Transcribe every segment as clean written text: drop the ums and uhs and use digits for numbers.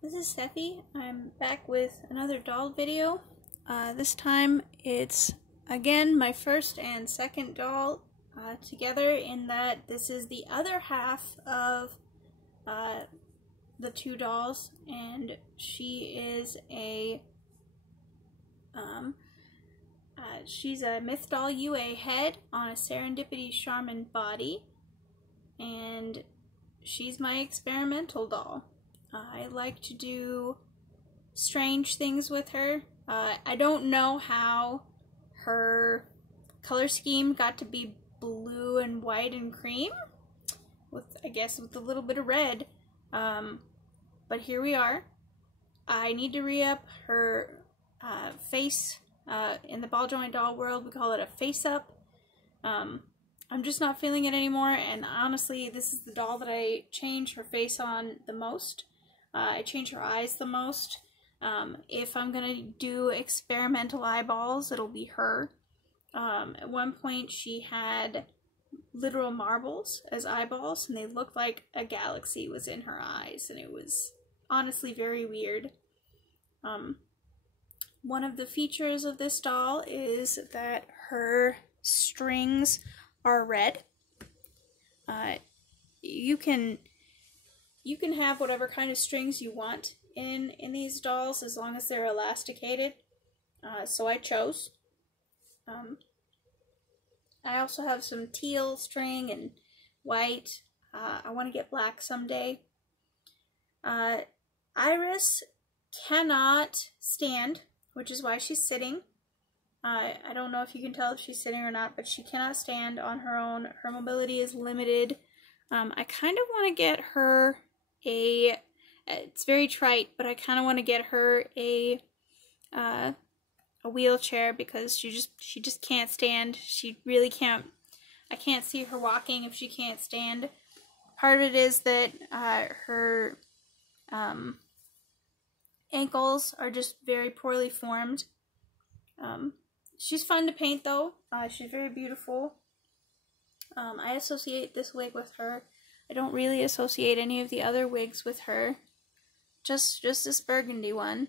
This is Steffi. I'm back with another doll video. This time it's again my first and second doll together, in that this is the other half of the two dolls, and she is she's a Mythdoll Yue head on a Serendipity Sharmin body, and she's my experimental doll. I like to do strange things with her. I don't know how her color scheme got to be blue and white and cream, I guess with a little bit of red, but here we are. I need to re-up her face. In the ball joint doll world, we call it a face-up. I'm just not feeling it anymore, and honestly, this is the doll that I change her face on the most. I change her eyes the most. If I'm gonna do experimental eyeballs, it'll be her. At one point, she had literal marbles as eyeballs, and they looked like a galaxy was in her eyes, and it was honestly very weird. One of the features of this doll is that her strings are red. You can have whatever kind of strings you want in these dolls, as long as they're elasticated. So I chose. I also have some teal string and white. I want to get black someday. Iris cannot stand, which is why she's sitting. I don't know if you can tell if she's sitting or not, but she cannot stand on her own. Her mobility is limited. I kind of want to get her it's very trite, but I kind of want to get her a wheelchair, because she just can't stand. She really can't. I can't see her walking if she can't stand. Part of it is that her ankles are just very poorly formed. She's fun to paint though. She's very beautiful. I associate this wig with her. I don't really associate any of the other wigs with her. Just this burgundy one.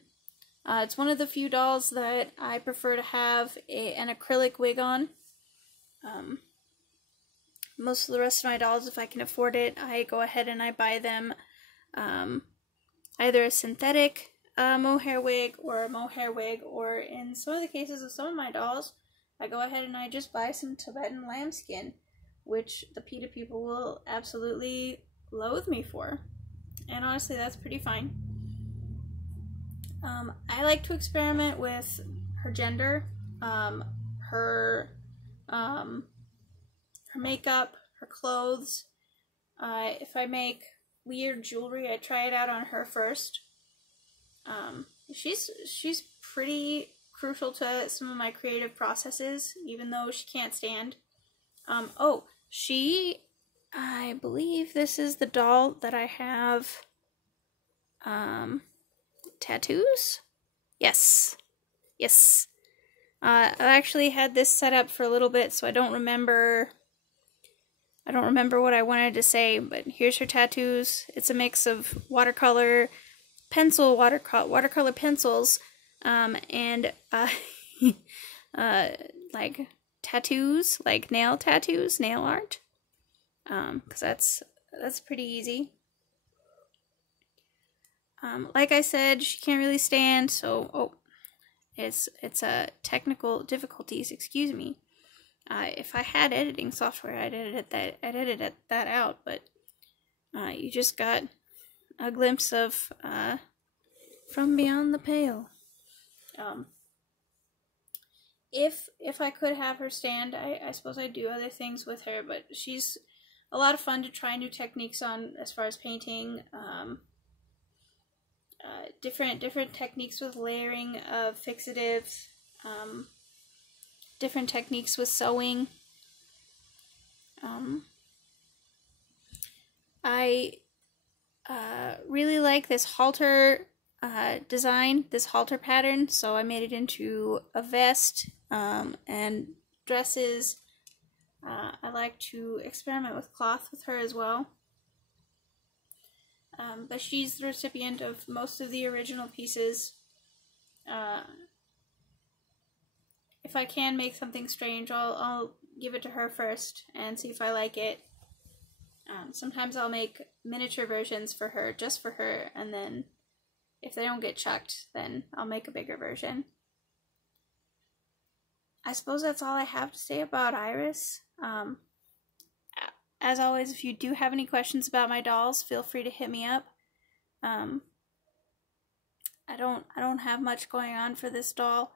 It's one of the few dolls that I prefer to have an acrylic wig on. Most of the rest of my dolls, if I can afford it, I go ahead and I buy them either a synthetic mohair wig or a mohair wig, or in some of the cases of some of my dolls, I go ahead and I just buy some Tibetan lambskin, which the PETA people will absolutely loathe me for. And honestly, that's pretty fine. I like to experiment with her gender, her makeup, her clothes. If I make weird jewelry, I try it out on her first. She's pretty crucial to some of my creative processes, even though she can't stand. I believe this is the doll that I have, tattoos? Yes. I actually had this set up for a little bit, so I don't remember what I wanted to say, but here's her tattoos. It's a mix of watercolor pencils, and like tattoos, like nail tattoos, nail art, because that's pretty easy. Like I said, she can't really stand, so it's technical difficulties, excuse me. If I had editing software, I'd edit that out, but you just got a glimpse of From Beyond the Pale. If I could have her stand, I suppose I'd do other things with her, but she's a lot of fun to try new techniques on as far as painting. Different techniques with layering of fixatives, different techniques with sewing. I really like this halter design, this halter pattern, so I made it into a vest and dresses. I like to experiment with cloth with her as well. but she's the recipient of most of the original pieces. If I can make something strange, I'll give it to her first and see if I like it. Sometimes I'll make miniature versions for her, just for her, and then if they don't get chucked, then I'll make a bigger version. I suppose that's all I have to say about Iris. As always, if you do have any questions about my dolls, feel free to hit me up. I don't have much going on for this doll,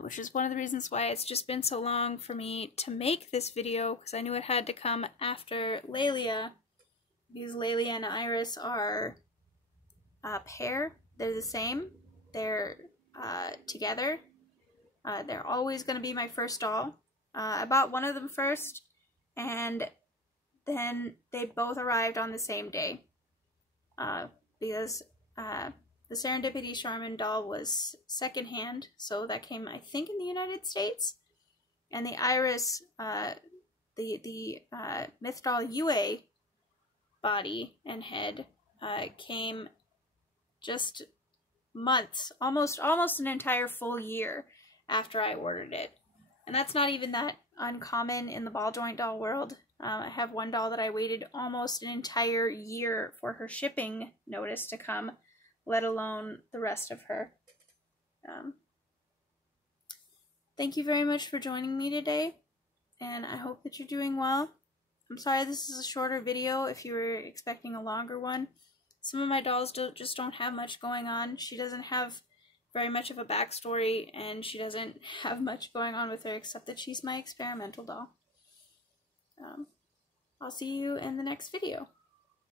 which is one of the reasons why it's just been so long for me to make this video, because I knew it had to come after Lelia, because Lelia and Iris are a pair. They're the same. They're together. They're always going to be my first doll. I bought one of them first, and then they both arrived on the same day, because the Serendipity Sharmin doll was secondhand, so that came, I think, in the United States, and the Iris, the Mythdoll Yue body and head came just months, almost an entire full year after I ordered it. And that's not even that uncommon in the ball joint doll world. I have one doll that I waited almost an entire year for her shipping notice to come, let alone the rest of her. Thank you very much for joining me today, and I hope that you're doing well. I'm sorry this is a shorter video if you were expecting a longer one. Some of my dolls just don't have much going on. She doesn't have very much of a backstory, and she doesn't have much going on with her except that she's my experimental doll. I'll see you in the next video.